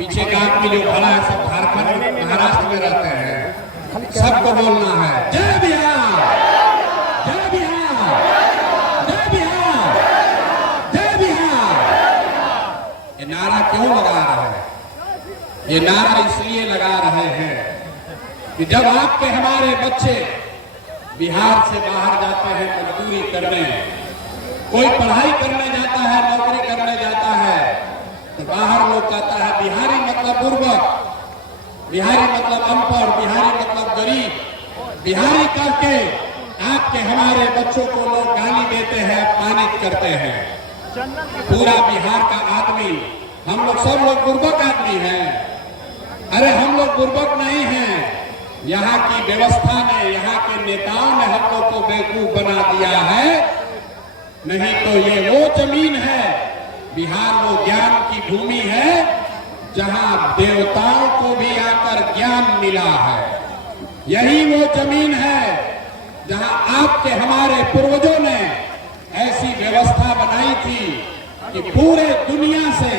पीछे का आदमी जो खड़ा है सब झारखंड महाराष्ट्र में रहते हैं, सबको बोलना है जय बिहार, जय बिहार, जय बिहार, जय बिहार। ये नारा क्यों लगा रहे हैं? ये नारा इसलिए लगा रहे हैं कि जब आपके हमारे बच्चे बिहार से बाहर जाते हैं मजदूरी करने, कोई पढ़ाई करने जाता है, नौकरी करने जाता है, तो बाहर लोग कहता है बिहारी मतलब बुर्बक, बिहारी मतलब अनपढ़, बिहारी मतलब गरीब, बिहारी करके आपके हमारे बच्चों को लोग गाली देते हैं, अपमानित करते हैं। पूरा बिहार का आदमी, हम लोग सब लोग बुर्बक आदमी हैं। अरे हम लोग बुर्बक नहीं हैं, यहाँ की व्यवस्था ने, यहाँ के नेताओं ने हम लोग को बेवकूफ बना दिया है। नहीं तो ये वो जमीन है, बिहार वो ज्ञान की भूमि है जहां देवताओं को भी आकर ज्ञान मिला है। यही वो जमीन है जहां आपके हमारे पूर्वजों ने ऐसी व्यवस्था बनाई थी कि पूरे दुनिया से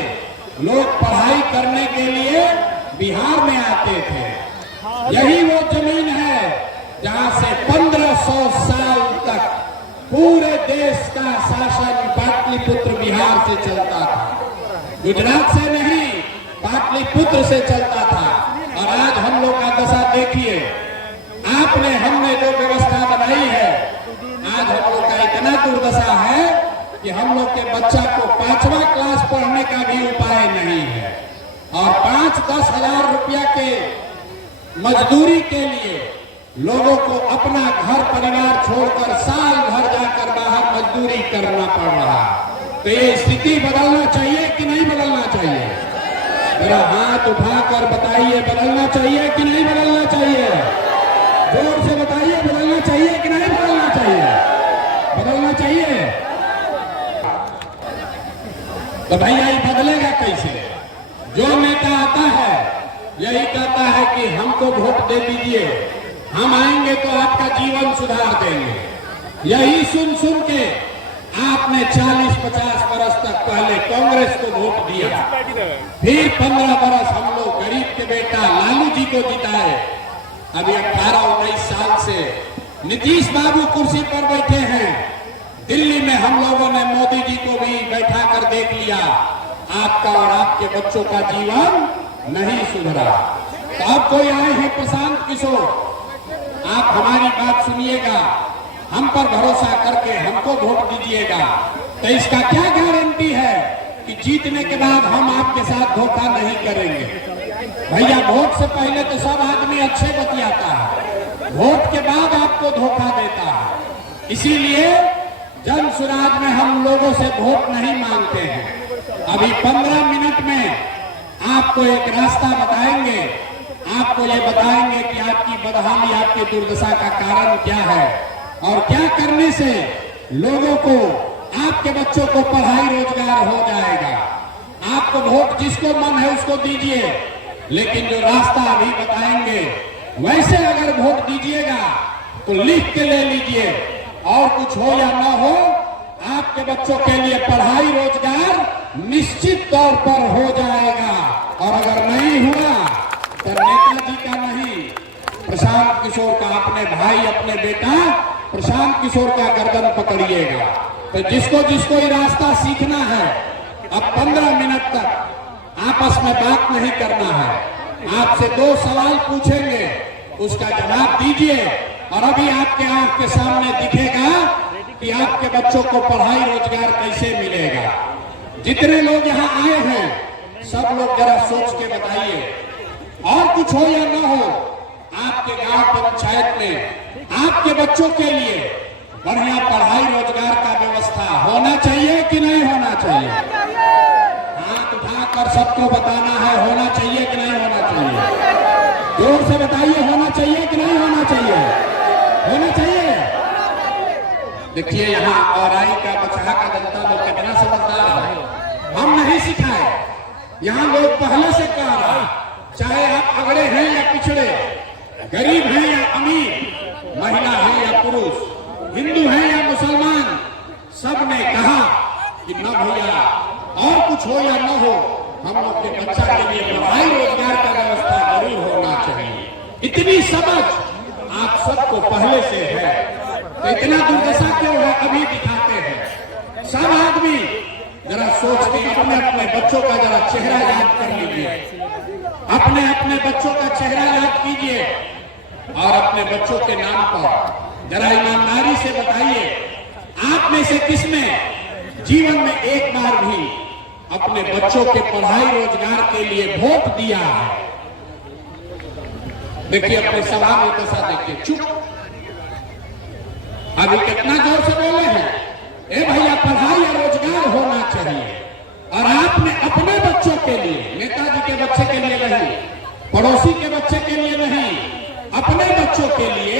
लोग पढ़ाई करने के लिए बिहार में आते थे। यही वो जमीन है जहां से 1500 साल तक पूरे देश का शासन पाटलिपुत्र बिहार से चलता था, गुजरात से नहीं, पाटलिपुत्र से चलता था। और आज हम लोग का दशा देखिए, आपने हमने जो व्यवस्था बनाई है, आज हम लोग का इतना दुर्दशा है कि हम लोग के बच्चा को 5वां क्लास पढ़ने का भी उपाय नहीं है। और 5-10 हजार रुपया के मजदूरी के लिए लोगों को अपना घर परिवार छोड़कर साल भर जाकर बाहर मजदूरी करना पड़ रहा। तो ये स्थिति बदलना चाहिए कि नहीं बदलना चाहिए? मेरा हाथ उठाकर बताइए, बदलना चाहिए कि नहीं बदलना चाहिए? जोर से बताइए, बदलना चाहिए कि नहीं बदलना चाहिए? बदलना चाहिए। तो भैया ये बदलेगा कैसे? जो नेता आता है यही कहता है कि हमको वोट दे दीजिए, हम आएंगे तो आपका जीवन सुधार देंगे। यही सुन सुन के आपने 40-50 बरस तक पहले कांग्रेस को वोट दिया, फिर 15 बरस हम लोग गरीब के बेटा लालू जी को जिताए। अभी 18-19 साल से नीतीश बाबू कुर्सी पर बैठे हैं। दिल्ली में हम लोगों ने मोदी जी को भी बैठा कर देख लिया, आपका और आपके बच्चों का जीवन नहीं सुधरा। तो अब कोई आए हैं प्रशांत किशोर, आप हमारी बात सुनिएगा, हम पर भरोसा करके हमको वोट दीजिएगा। तो इसका क्या गारंटी है कि जीतने के बाद हम आपके साथ धोखा नहीं करेंगे? भैया वोट से पहले तो सब आदमी अच्छे बतियाता है, वोट के बाद आपको धोखा देता है। इसीलिए जन सुराज में हम लोगों से वोट नहीं मांगते हैं। अभी 15 मिनट में आपको एक रास्ता बताएंगे, आपको ये बताएंगे कि आपकी बदहाली, आपकी दुर्दशा का कारण क्या है और क्या करने से लोगों को, आपके बच्चों को पढ़ाई रोजगार हो जाएगा। आपको वोट जिसको मन है उसको दीजिए, लेकिन जो रास्ता अभी बताएंगे वैसे अगर वोट दीजिएगा तो लिख के ले लीजिए, और कुछ हो या ना हो, आपके बच्चों के लिए पढ़ाई रोजगार निश्चित तौर पर हो जाएगा। और अगर नहीं हुआ तो नेताजी का नहीं, प्रशांत किशोर का, अपने भाई अपने बेटा प्रशांत किशोर का गर्दन पकड़िएगा। तो जिसको जिसको ये रास्ता सीखना है, अब 15 मिनट तक आपस में बात नहीं करना है। आपसे 2 सवाल पूछेंगे, उसका जवाब दीजिए। और अभी आपके आंख के सामने दिखेगा कि आपके बच्चों को पढ़ाई रोजगार कैसे मिलेगा। जितने लोग यहाँ आए हैं सब लोग जरा सोच के बताइए, और कुछ हो या ना हो, आपके गांव पंचायत में आपके बच्चों के लिए बढ़िया पढ़ाई रोजगार का व्यवस्था होना चाहिए कि नहीं होना चाहिए? हाथ उठाकर सबको बताना है, होना चाहिए कि नहीं होना चाहिए? जोर से बताइए, होना चाहिए कि नहीं होना चाहिए? होना चाहिए। देखिए यहाँ औराई का, बछड़ा का जनता लोग कितना समझदार है, हम नहीं सिखाए। यहाँ लोग पहले से कह रहा है, चाहे आप अगड़े हैं या पिछड़े, गरीब हैं या अमीर, महिला है या पुरुष, हिंदू है या मुसलमान, सब ने कहा कि न भैया, और कुछ हो या न हो, हम लोग के बच्चा के लिए पढ़ाई रोजगार का व्यवस्था जरूर होना चाहिए। इतनी समझ आप सबको पहले से है, तो इतना दुर्दशा क्यों है अभी दिखाते हैं। सब आदमी जरा सोच के अपने अपने बच्चों का जरा चेहरा याद कर लीजिए, अपने अपने बच्चों का चेहरा याद कीजिए और अपने बच्चों के नाम पर जरा ईमानदारी से बताइए, आप में से किसने जीवन में एक बार भी अपने बच्चों के पढ़ाई रोजगार के लिए वोट दिया है? देखिए अपने सभा में दशा देखिए, चुप। अभी कितना जोर से बोले हैं, ए भैया पढ़ाई या रोजगार होना चाहिए। और आपने अपने बच्चों के लिए, नेताजी के बच्चे के लिए नहीं, पड़ोसी के बच्चे के लिए नहीं, अपने बच्चों के लिए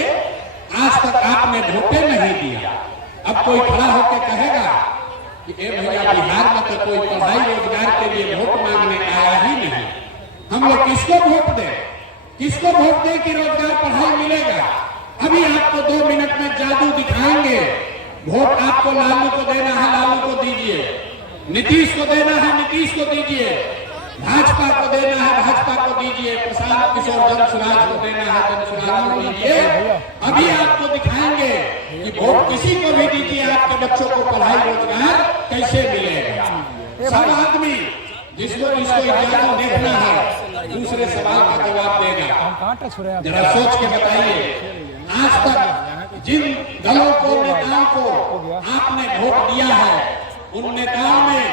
आज तक आपने वोटे नहीं दिया। अब कोई खड़ा होकर कहेगा कि ए भैया बिहार में तो कोई पढ़ाई रोजगार के लिए वोट मांगने आया ही नहीं, हम लोग किसको वोट दें? किसको वोट दें कि रोजगार पढ़ाई मिलेगा? अभी आपको 2 मिनट में जादू दिखाएंगे। वोट आपको लालू को देना है, लालू को दीजिए। नीतीश को देना है, नीतीश को दीजिए। भाजपा को देना है, भाजपा को दीजिए। प्रशांत किशोर जनसुराज को देना है, जनसुराज को दीजिए। अभी आपको दिखाएंगे कि वोट किसी को भी दीजिए, आपके बच्चों को पढ़ाई रोजगार कैसे मिलेगा। सब आदमी जिसको इजाजत देखना है दूसरे सवाल का जवाब देगा। जरा सोच के बताइए, आज तक जिन दलों को, नेताओं को आपने वोट दिया है, उन नेताओं ने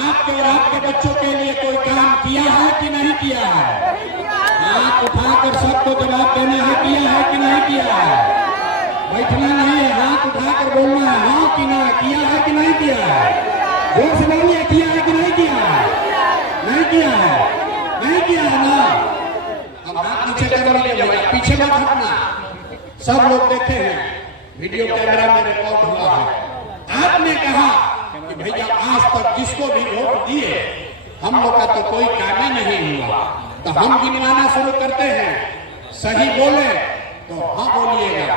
आपके और आपके बच्चों के लिए कोई काम किया है कि नहीं किया है? हाथ उठाकर सबको जवाब देना है, किया है कि नहीं किया है? बैठना नहीं है, हाथ उठाकर बोलना है, हाँ कि ना, किया है कि नहीं किया है? जोर से बोलिए, किया है कि नहीं किया है? नहीं किया है, नहीं किया है ना? अब हाथ नीचे कर लीजिए भैया, पीछे मत हटना। सब लोग देखे हैं, वीडियो कैमरा में रिकॉर्ड हुआ है। आपने कहा कि भैया आज तक जिसको भी वोट दिए हम लोग का तो कोई काम ही नहीं हुआ, तो हम गिनवाना शुरू करते हैं। सही बोले तो हाँ बोलिएगा,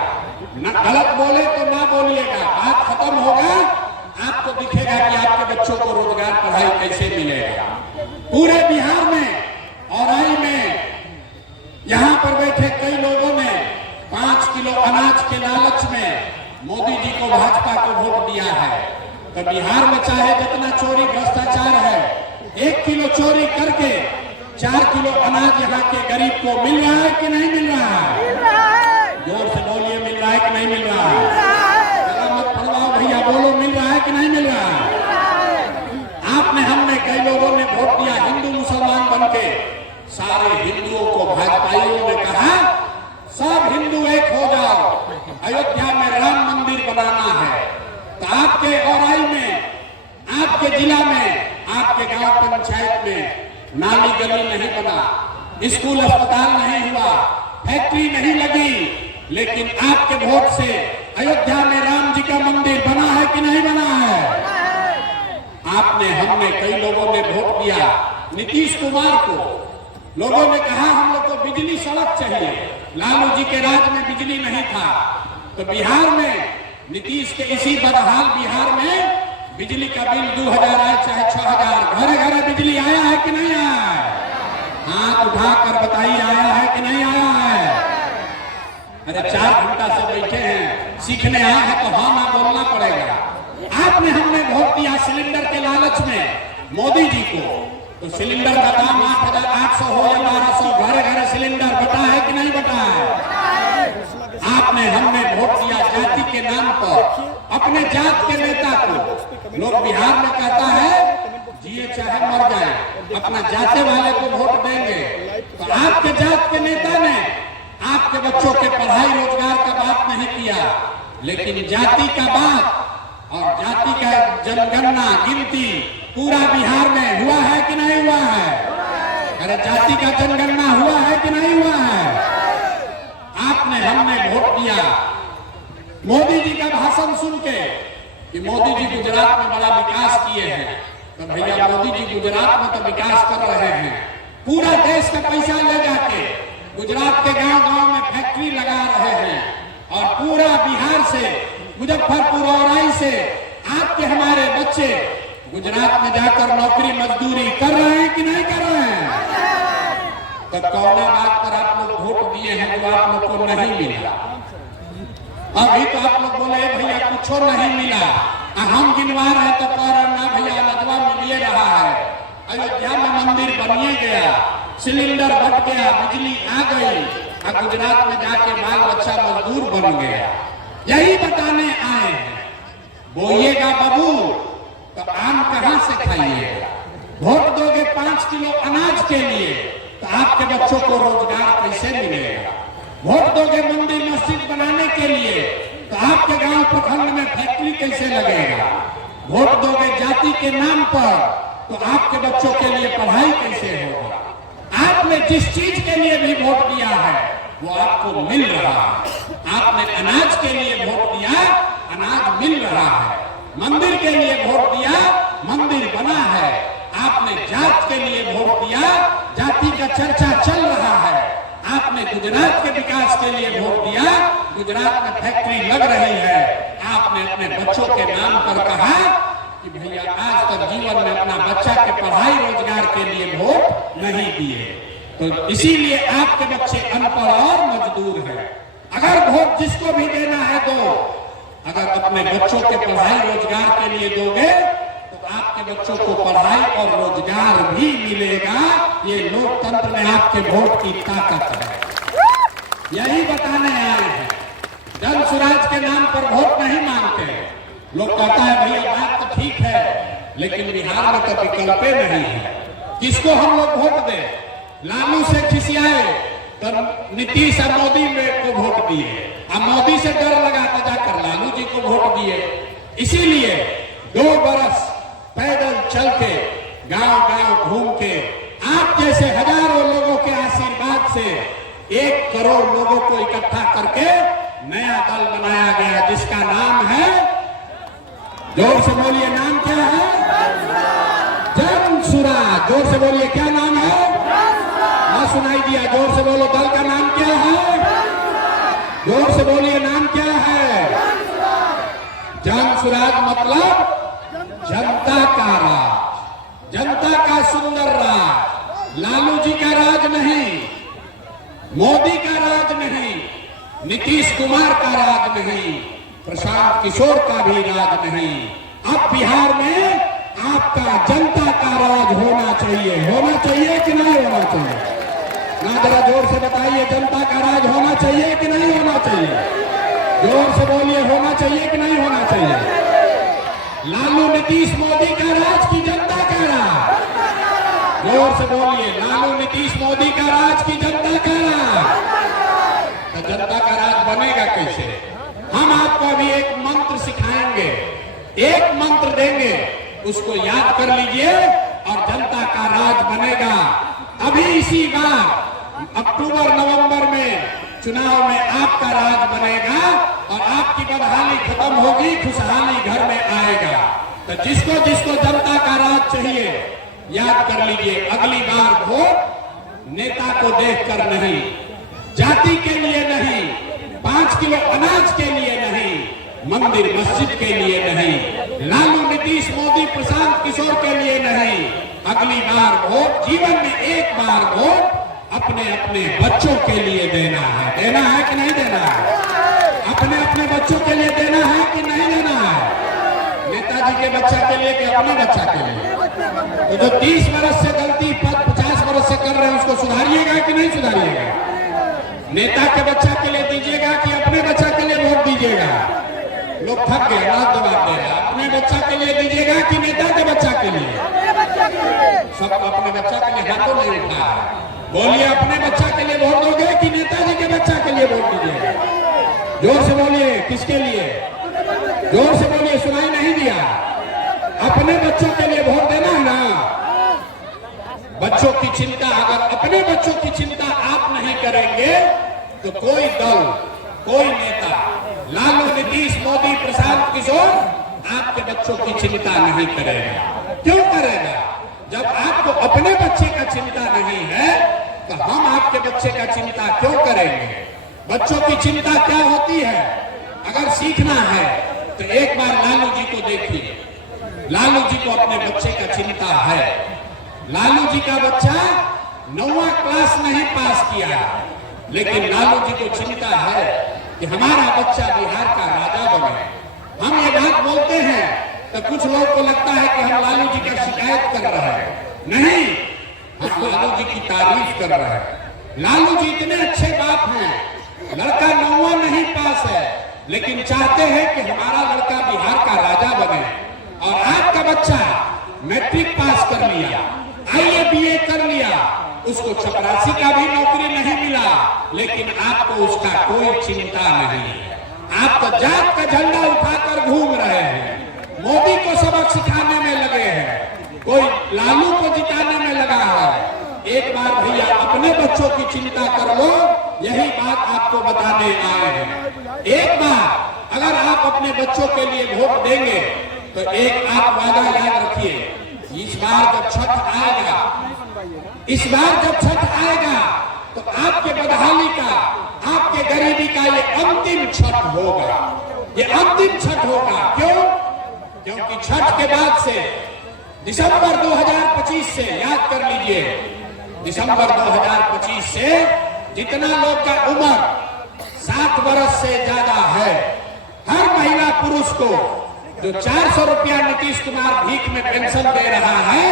न गलत बोले तो ना बोलिएगा। बात खत्म होगा, आपको दिखेगा कि आपके बच्चों को रोजगार पढ़ाई कैसे मिलेगा। पूरे बिहार में औराई में यहाँ पर बैठे कई लोगों ने 5 किलो अनाज के लालच में मोदी जी को, भाजपा को वोट दिया है। तो बिहार में चाहे जितना चोरी भ्रष्टाचार है, 1 किलो चोरी करके 4 किलो अनाज यहाँ के गरीब को मिल रहा है कि नहीं मिल रहा है? जोर से बोलिए, मिल रहा है कि नहीं मिल रहा है? जरा मत फड़वाओ भैया, बोलो मिल रहा है कि नहीं मिल रहा है? आपने, हमने, कई लोगों ने वोट दिया हिंदू मुसलमान बनके। सारे हिंदुओं को भाजपाइयों ने कहा सब हिंदू एक हो जाओ, अयोध्या में राम मंदिर बनाना है। तो आपके औराई में, आपके जिला में, आपके गांव पंचायत में नाली गली नहीं बना, स्कूल अस्पताल नहीं हुआ, फैक्ट्री नहीं लगी, लेकिन आपके वोट से अयोध्या में राम जी का मंदिर बना है कि नहीं बना है? आपने, हमने, कई लोगों ने वोट दिया नीतीश कुमार को। लोगों ने कहा हम लोग को बिजली सड़क चाहिए, लालू जी के राज में बिजली नहीं था। तो बिहार में नीतीश के इसी बदहाल बिहार में बिजली का बिल 2000 आए चाहे 6000, घरे घरे बिजली आया है कि नहीं आया है? हाथ उठाकर बताइए, आया है कि नहीं आया है? अरे 4 घंटा से बैठे हैं, सीखने आए हैं तो हाँ ना बोलना पड़ेगा। आपने, हमने वोट दिया सिलेंडर के लालच में मोदी जी को। तो सिलेंडर का दाम 8800 हो या 1200, घरे घरे सिलेंडर बटा है कि नहीं बटा है? आपने, हमने वोट दिया जाति के नाम पर, अपने जात के नेता को। लोग बिहार में कहता है जिए चाहे मर जाए, अपना जाते वाले को वोट देंगे। तो आपके जात के नेता ने आपके बच्चों के पढ़ाई रोजगार का बात नहीं किया, लेकिन जाति का बात और जाति का जनगणना, गिनती पूरा बिहार में हुआ है कि नहीं हुआ है? अरे जाति का जनगणना हुआ है कि नहीं हुआ है? आपने, हमने वोट दिया मोदी जी का भाषण सुन के कि मोदी जी गुजरात में बड़ा विकास किए हैं। तो भैया मोदी जी गुजरात में तो विकास कर रहे हैं, पूरा देश का पैसा ले जाके गुजरात के गांव गांव में फैक्ट्री लगा रहे हैं और पूरा बिहार से, मुजफ्फरपुर औराई से आपके हमारे बच्चे गुजरात में जाकर नौकरी मजदूरी कर रहे हैं कि नहीं? नहीं मिला। अभी तो आप लोग बोले भैया कुछ नहीं मिला, हम गिनवा रहे तो कह रहे ना भैया लगवा मिलिए रहा है। अयोध्या में मंदिर बनिए गया, सिलेंडर बट गया, बिजली आ गई, और गुजरात में जाके बाल बच्चा मजदूर बन गया। यही बताने आए हैं। बोइएगा बबू तो आम कहां से खाइएगा? वोट दोगे 5 किलो अनाज के लिए तो आपके बच्चों को रोजगार कैसे मिलेगा? वोट दोगे मंदिर मस्जिद बनाने के लिए तो आपके गांव प्रखंड में फैक्ट्री कैसे लगेगा? वोट दोगे जाति के नाम पर तो आपके बच्चों के लिए पढ़ाई कैसे होगा? आपने जिस चीज के लिए भी वोट दिया है वो आपको मिल रहा है। आपने अनाज के लिए वोट दिया, अनाज मिल रहा है। मंदिर के लिए वोट दिया, मंदिर बना है। आपने जात के लिए वोट दिया, जाति का चर्चा चल रहा है। आपने गुजरात के विकास के लिए वोट दिया, गुजरात में फैक्ट्री लग रही है। आपने अपने बच्चों के नाम पर कहा कि भैया आज तक जीवन में अपना बच्चा के पढ़ाई रोजगार के लिए वोट नहीं दिए, तो इसीलिए आपके बच्चे अनपढ़ और मजदूर हैं। अगर वोट जिसको भी देना है दो, अगर अपने बच्चों के पढ़ाई रोजगार के लिए दोगे तो आपके बच्चों को पढ़ाई और रोजगार भी मिलेगा। ये लोकतंत्र में आपके वोट की ताकत है। यही बताने आए हैं। जन सुराज के नाम पर वोट नहीं मांगते। लोग कहता है भैया बात तो ठीक है, लेकिन बिहार में तो विकल्प नहीं है। किसको हम लोग वोट दें? लालू से खिसियाए तो नीतीश और मोदी को वोट दिए, अब मोदी से डर लगा तो जाकर लालू जी को वोट दिए। इसीलिए 2 बरस पैदल चल के गांव गांव घूम के आप जैसे हजारों लोगों के आशीर्वाद से 1 करोड़ लोगों को इकट्ठा करके नया दल बनाया गया, जिसका नाम है, जोर से बोलिए, नाम क्या है? जन सुराज। जोर से बोलिए, क्या नाम है? ना सुनाई दिया, जोर से बोलो, दल का नाम क्या है? जोर से बोलिए, नाम क्या है? जन सुराज मतलब जनता का राज, जनता का सुंदर राज। लालू जी का राज नहीं, मोदी का राज नहीं, नीतीश कुमार का राज नहीं, प्रशांत किशोर का भी राज नहीं। अब बिहार में आपका जनता का राज होना चाहिए। होना चाहिए कि नहीं होना चाहिए? ना जरा जोर से बताइए, जनता का राज होना चाहिए कि नहीं होना चाहिए? जोर से बोलिए, होना चाहिए कि नहीं होना चाहिए? लालू नीतीश मोदी का राज की जनता का राज? जोर से बोलिए, लालू नीतीश मोदी का राज की जनता का राज? तो जनता का राज बनेगा कैसे? हम आपको अभी एक मंत्र सिखाएंगे, एक मंत्र देंगे, उसको याद कर लीजिए और जनता का राज बनेगा। अभी इसी बार अक्टूबर नवंबर में चुनाव में आपका राज बनेगा और आपकी बदहाली खत्म होगी, खुशहाली घर में आएगा। तो जिसको जिसको जनता का राज चाहिए याद कर लीजिए, अगली बार वोट नेता को देखकर नहीं, जाति के लिए नहीं, 5 किलो अनाज के लिए नहीं, मंदिर मस्जिद के लिए नहीं, लालू नीतीश मोदी प्रशांत किशोर के लिए नहीं, अगली बार वोट, जीवन में एक बार वोट अपने अपने बच्चों के लिए देना है। देना है कि नहीं देना है? अपने अपने बच्चों के लिए देना है कि नहीं देना है? नेताजी के बच्चा के लिए कि अपने बच्चा के लिए? तो जो 30 बरस से गलती 50 बरस से कर रहे हैं उसको सुधारिएगा कि नहीं सुधारिएगा? नेता के बच्चा के लिए दीजिएगा कि अपने बच्चा के लिए वोट दीजिएगा? लोग थक गए, रात जवाब दे रहे। अपने बच्चा के लिए दीजिएगा कि नेता के बच्चा के लिए? सब अपने बच्चा के लिए हाथों नहीं उठा है। बोलिए, अपने बच्चा के लिए वोट दोगे कि नेताजी के बच्चा के लिए वोट दीजिएगा? जोर से बोलिए, किसके लिए? जोर से बोलिए, सुनाई नहीं दिया। अपने बच्चों के लिए वोट देना है ना? बच्चों की चिंता, अगर अपने बच्चों की चिंता आप नहीं करेंगे तो कोई दल, कोई नेता, लालू नीतीश मोदी प्रशांत किशोर आपके बच्चों की चिंता नहीं करेगा। क्यों करेगा? जब आपको अपने बच्चे का चिंता नहीं है तो हम आपके बच्चे का चिंता क्यों करेंगे? बच्चों की चिंता क्या होती है? अगर सीखना है तो एक बार लालू जी को देखिए। लालू जी को अपने बच्चे का चिंता है। लालू जी का बच्चा 9वां क्लास नहीं पास किया, लेकिन लालू जी को चिंता है कि हमारा बच्चा बिहार का राजा बने। हम ये बात बोलते हैं तो कुछ लोग को लगता है कि हम लालू जी का शिकायत कर रहे हैं। नहीं, हम लालू जी की तारीफ कर रहे हैं। लालू जी इतने अच्छे बाप हैं, लड़का 9वां नहीं पास है, लेकिन चाहते हैं कि हमारा लड़का बिहार का राजा बने। और आपका बच्चा मैट्रिक पास कर लिया, IAA BA कर लिया, उसको चपरासी का भी नौकरी नहीं मिला, लेकिन आपको उसका कोई चिंता नहीं। आप तो जात का झंडा उठाकर घूम रहे हैं, मोदी को सबक सिखाने में लगे हैं, कोई लालू को जिताने में लगा है। एक बार भैया अपने बच्चों की चिंता कर लो, यही बात आपको बताने आए हैं। एक बार अगर आप अपने बच्चों के लिए वोट देंगे तो एक आप वादा याद रखिए, इस बार जब छठ आएगा, इस बार जब छठ आएगा तो आपके बदहाली का, आपके गरीबी का ये अंतिम छठ होगा। ये अंतिम छठ होगा। क्यों? क्योंकि छठ के बाद से दिसंबर 2025 से, याद कर लीजिए, दिसंबर 2025 से जितना लोग का उम्र 7 वर्ष से ज्यादा है, हर महिला पुरुष को जो 400 रुपया नीतीश कुमार भीख में पेंशन दे रहा है,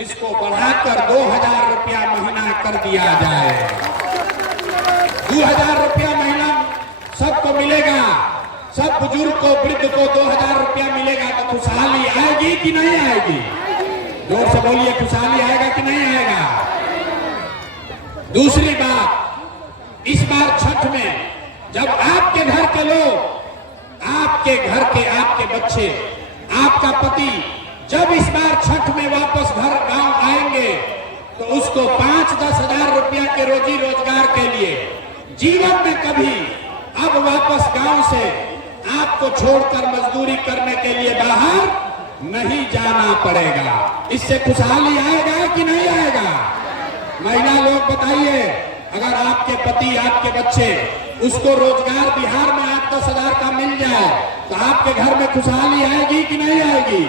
इसको बढ़ाकर 2000 रुपया महीना कर दिया जाए। 2000 रुपया महीना सबको मिलेगा, सब बुजुर्ग को, वृद्ध को 2000 रुपया मिलेगा। तो खुशहाली आएगी कि नहीं आएगी? जोर से बोलिए, खुशहाली आएगा कि नहीं आएगा? दूसरी बात, इस बार छठ में जब आपके घर के लोग, आपके घर के, आपके बच्चे, आपका पति जब इस बार छठ में वापस घर गांव आएंगे तो उसको 5-10 हजार रुपया के रोजी रोजगार के लिए जीवन में कभी अब वापस गांव से आपको छोड़कर मजदूरी करने के लिए बाहर नहीं जाना पड़ेगा। इससे खुशहाली आएगा कि नहीं आएगा? महिला लोग बताइए, अगर आपके पति, आपके बच्चे, उसको रोजगार बिहार में 8-10 हजार का मिल जाए तो आपके घर में खुशहाली आएगी कि नहीं आएगी?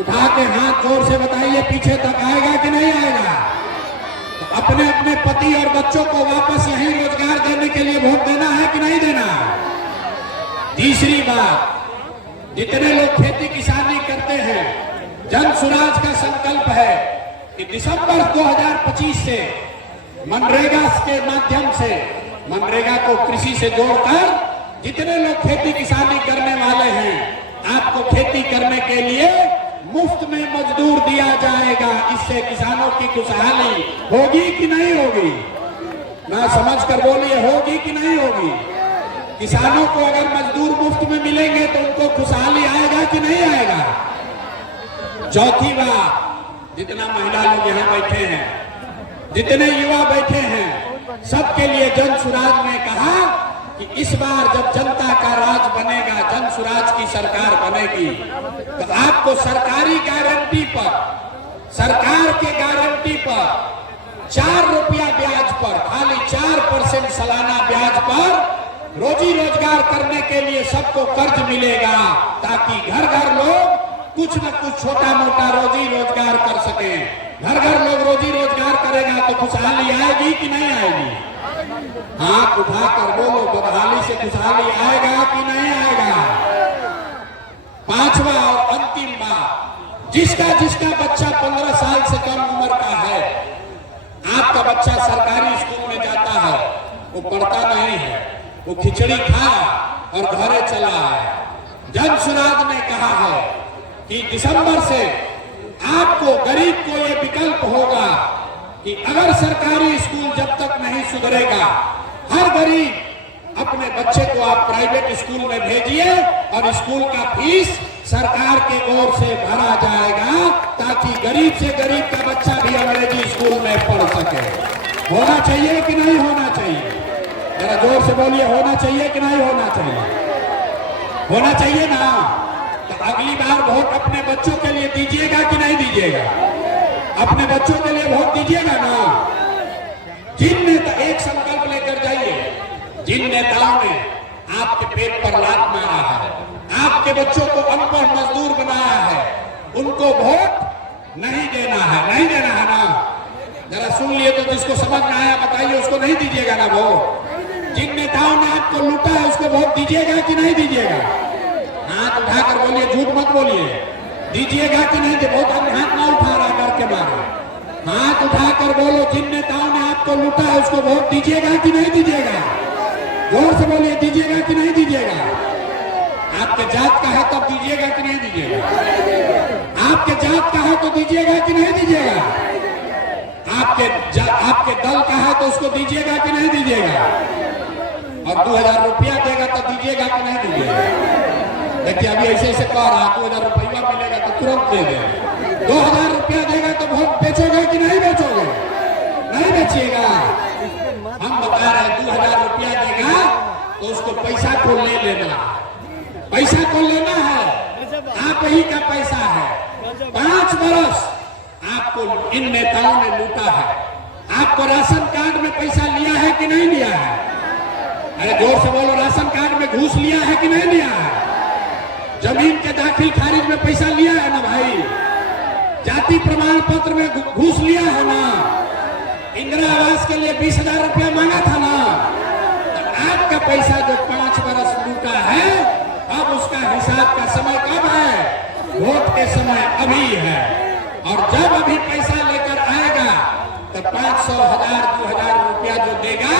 उठा के हाथ जोर से बताइए, पीछे तक आएगा कि नहीं आएगा? तो अपने अपने पति और बच्चों को वापस यही रोजगार देने के लिए वोट देना है कि नहीं देना? तीसरी बात, जितने लोग खेती किसानी करते हैं, जन सुराज का संकल्प है कि दिसंबर 2025 से मनरेगा के माध्यम से, मनरेगा को कृषि से जोड़कर जितने लोग खेती किसानी करने वाले हैं, आपको खेती करने के लिए मुफ्त में मजदूर दिया जाएगा। इससे किसानों की खुशहाली होगी कि नहीं होगी? ना समझ कर बोलिए, होगी कि नहीं होगी? किसानों को अगर मजदूर मुफ्त में मिलेंगे तो उनको खुशहाली आएगा कि नहीं आएगा? चौथी बात, जितना महिला लोग यहाँ बैठे हैं, जितने युवा बैठे हैं, सबके लिए जन सुराज ने कहा कि इस बार जब जनता का राज बनेगा, जन सुराज की सरकार बनेगी, तो आपको सरकारी गारंटी पर, सरकार के गारंटी पर 4 रुपया ब्याज पर, खाली 4% सालाना ब्याज पर रोजी रोजगार करने के लिए सबको कर्ज मिलेगा, ताकि घर घर लोग कुछ न कुछ छोटा मोटा रोजी रोजगार कर सके। घर घर लोग रोजी रोजगार करेगा तो खुशहाली आएगी कि नहीं आएगी? हाथ उठाकर बोलो, बदहाली से खुशहाली आएगा कि नहीं आएगा? पांचवा और अंतिम बात, जिसका बच्चा 15 साल से कम उम्र का है, आपका बच्चा सरकारी स्कूल में जाता है, वो पढ़ता नहीं है, वो खिचड़ी खा और घरे चला है। जन सुराज ने कहा है कि दिसंबर से आपको, गरीब को ये विकल्प होगा कि अगर सरकारी स्कूल जब तक नहीं सुधरेगा, हर गरीब अपने बच्चे को आप प्राइवेट स्कूल में भेजिए और स्कूल का फीस सरकार के ओर से भरा जाएगा, ताकि गरीब से गरीब का बच्चा भी अंग्रेजी स्कूल में पढ़ सके। होना चाहिए कि नहीं होना चाहिए? जरा जोर से बोलिए, होना चाहिए कि नहीं होना चाहिए? होना चाहिए ना? तो अगली बार वोट अपने बच्चों के लिए दीजिएगा कि नहीं दीजिएगा? अपने बच्चों के लिए वोट दीजिएगा ना? जिन नेता, एक संकल्प लेकर जाइए, जिन नेताओं ने आपके पेट पर लात मारा है, आपके बच्चों को अनपढ़ मजदूर बनाया है, उनको वोट नहीं देना है। नहीं देना है ना? जरा सुन लिए तो जिसको समझ में आया बताइए, उसको नहीं दीजिएगा ना वोट? जिन नेताओं ने आपको लूटा है उसको वोट दीजिएगा कि नहीं दीजिएगा? हाथ उठाकर बोलिए, झूठ मत बोलिए, दीजिएगा कि नहीं? बहुत आदमी हाथ ना उठा रहा डर के मारे। हाथ उठाकर बोलो, जिन नेताओं ने आपको लूटा है उसको वोट दीजिएगा कि नहीं दीजिएगा? जोर से बोलिए, दीजिएगा कि नहीं दीजिएगा? आपके जात का है तब दीजिएगा कि नहीं दीजिएगा? आपके जात का है तो दीजिएगा कि नहीं दीजिएगा? आपके दल का है तो उसको दीजिएगा कि नहीं दीजिएगा? और 2000 रुपया देगा तो दीजिएगा कि नहीं दीजिएगा? देखिए अभी ऐसे ऐसे कह रहा, 2000 रुपया मिलेगा तो तुरंत दे दे। 2000 रुपया देगा तो वोट बेचोगे कि नहीं बेचोगे? नहीं बेचिएगा। हम बता रहे हैं 2000 रुपया देगा तो उसको पैसा को ले लेना, पैसा को लेना है, आप ही का पैसा है। 5 बरस आपको इन नेताओं ने लूटा है। आपको राशन कार्ड में पैसा लिया है कि नहीं लिया है? अरे जोर से बोलो, राशन कार्ड में घूस लिया है कि नहीं लिया है? जमीन के दाखिल खारिज में पैसा लिया है ना भाई? जाति प्रमाण पत्र में घूस लिया है ना? इंदिरा आवास के लिए 20,000 रुपया मांगा था ना? तो आपका पैसा जो 5 बरस लूटा है, अब उसका हिसाब का समय कब है? वोट के समय अभी है। और जब अभी पैसा लेकर आएगा तो 500, 1000, 2000 रुपया जो देगा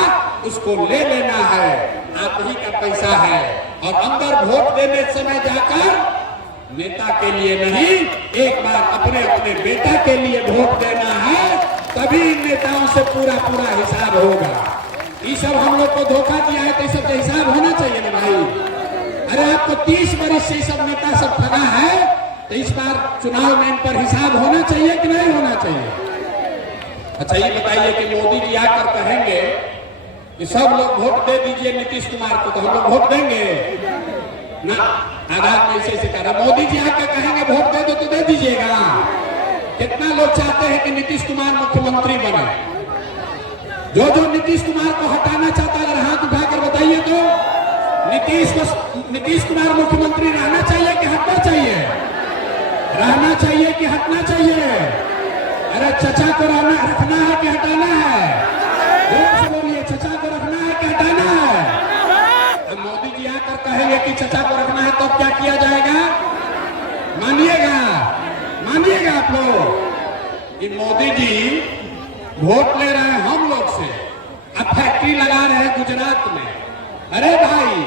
उसको ले लेना है, आप ही का पैसा है। और अंदर वोट देने समय जाकर नेता के लिए नहीं, एक बार अपने अपने बेटा के लिए वोट देना है, तभी इन नेताओं से पूरा पूरा हिसाब होगा। ये सब हम लोग को धोखा दिया है तो इस सब का हिसाब होना चाहिए ना भाई। अरे आपको 30 वर्ष से सब नेता सब ठगा है तो इस बार चुनाव में इन पर हिसाब होना चाहिए कि नहीं होना चाहिए? अच्छा ये बताइए कि मोदी जी आकर कहेंगे कि सब लोग वोट दे दीजिए नीतीश कुमार को, तो हम लोग वोट देंगे ना? आधार में ऐसे कर रहा, मोदी जी आकर कहेंगे वोट दे दो तो दे दीजिएगा? कितना लोग चाहते हैं कि नीतीश कुमार मुख्यमंत्री बने? जो नीतीश कुमार को हटाना चाहता है अगर हाथ उठाकर बताइए तो। नीतीश कुमार मुख्यमंत्री रहना चाहिए कि हटना चाहिए? रहना चाहिए कि हटना चाहिए? अरे चचा को रखना है कि हटाना है? जोर से बोलिए, चचा को रखना है कि हटाना है? अब मोदी जी आकर कहेंगे कि चचा को रखना है, तब क्या किया जाएगा? मानिएगा, मानिएगा आप लोग कि मोदी जी वोट ले रहे हैं हम लोग से, अब फैक्ट्री लगा रहे हैं गुजरात में। अरे भाई,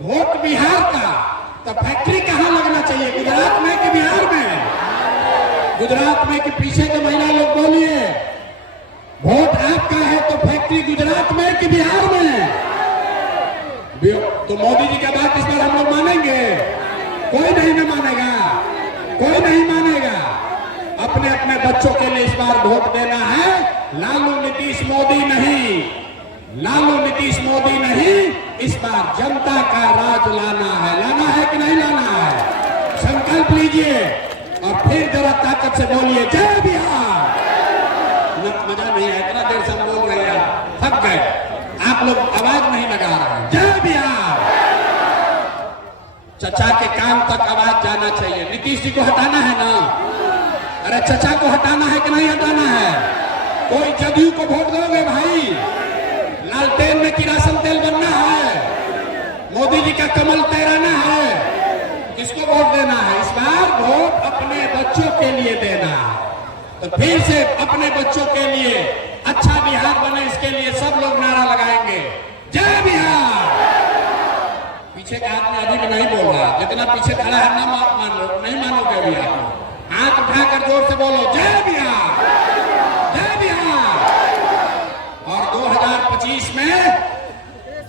वोट बिहार का, तो फैक्ट्री कहाँ लगना चाहिए, गुजरात में कि बिहार में? गुजरात में कि पीछे के महिला लोग बोलिए, वोट आपका है तो फैक्ट्री गुजरात में कि बिहार में? तो मोदी जी का बात इस बार हम लोग मानेंगे? कोई नहीं ना मानेगा, कोई नहीं मानेगा। अपने अपने बच्चों के लिए इस बार वोट देना है, लालू नीतीश मोदी नहीं, लालू नीतीश मोदी नहीं, इस बार जनता का राज लाना है कि नहीं लाना है? संकल्प लीजिए और फिर जरा ताकत से बोलिए, जय बिहार। मजा नहीं है, इतना देर से हम बोल रहे हैं, थक गए, आप लोग आवाज नहीं लगा रहे हैं। जय बिहार। चचा के कान तक आवाज जाना चाहिए। नीतीश जी को हटाना है ना? अरे चचा को हटाना है कि नहीं हटाना है? कोई जदयू को वोट दोगे भाई? लालटेन में किरासन तेल बनना है, मोदी जी का कमल तैराना है, किसको वोट देना है? इस बार वोट अपने बच्चों के लिए देना। तो फिर से अपने बच्चों के लिए अच्छा बिहार बने, इसके लिए सब लोग नारा लगाएंगे, जय बिहार। पीछे का आदमी अभी भी नहीं बोल रहा, जितना पीछे खड़ा है ना मान लो, नहीं मानोगे अभी आप। हाथ उठाकर जोर से बोलो, जय बिहार, जय बिहार। और 2025 में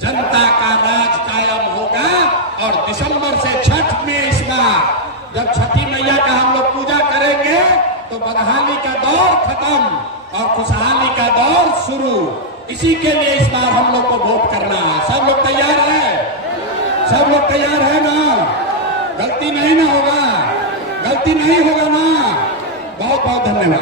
जनता का राज कायम होगा। और दिसंबर से छठ में इस बार जब छठी मैया का हम लोग पूजा करेंगे तो बदहाली का दौर खत्म और खुशहाली का दौर शुरू। इसी के लिए इस बार हम लोग को वोट करना है। सब लोग तैयार है? सब लोग तैयार है ना? गलती नहीं ना होगा, गलती नहीं होगा ना? बहुत बहुत धन्यवाद।